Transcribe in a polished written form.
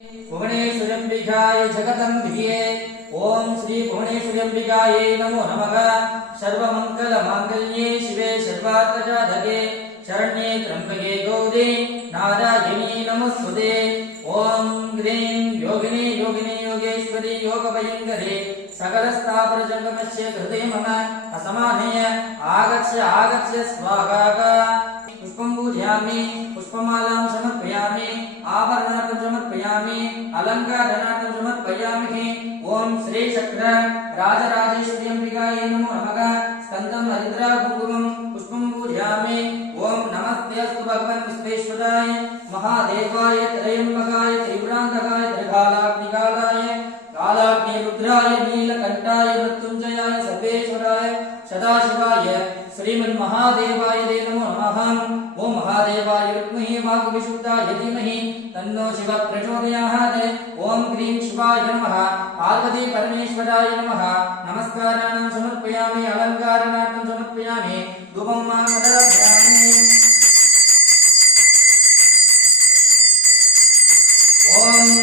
भुवनेश्वरंबिकाय जगदम्बिके ओम श्री भुवनेश्वरंबिकायै नमो नमः। सर्वमंगलमांगल्ये शिवे सर्वार्थसाधके शरण्ये त्र्यंबके गौरी नारायणी नमोस्तुते। ओम ग्रीं योगिनी योगिनी योगेश्वरी योगभयंकरी सकलस्थावर जंगमस्य हृदय मम असमानय आगच्छ आगच्छ स्वाहा। पुष्पं पूजयामि पुष्पमालां समर्पयामि आभरणार्थं समर्पयामि अलंकारणार्थं समर्पयामि। ओम श्री चक्र राजराजेश्वरी अंबिकायै नमो नमः। स्कन्दं हरिद्रा कुंकुमं पुष्पं पूजयामि। ओम नमस्तेऽस्तु भगवन् विश्वेश्वराय महादेवाय त्रयंबकाय त्रिपुरान्तकाय त्रिकालाग्निकालाय कालाग्निरुद्राय नीलकण्ठाय मृत्युञ्जयाय सर्वेश्वराय सदाशिवाय श्रीमन्महादेवाय नमो नमः। ओम महादेवाय विद्महे वाग्विशुद्धाय धीमहि तन्नो शिवः प्रचोदयात्। ओम क्रीं शिवाय नमः पार्वती परमेश्वराय नमः। नमस्काराणां समर्पयामि अलंकारणार्थं समर्पयामि धूपं समर्पयामि। ओम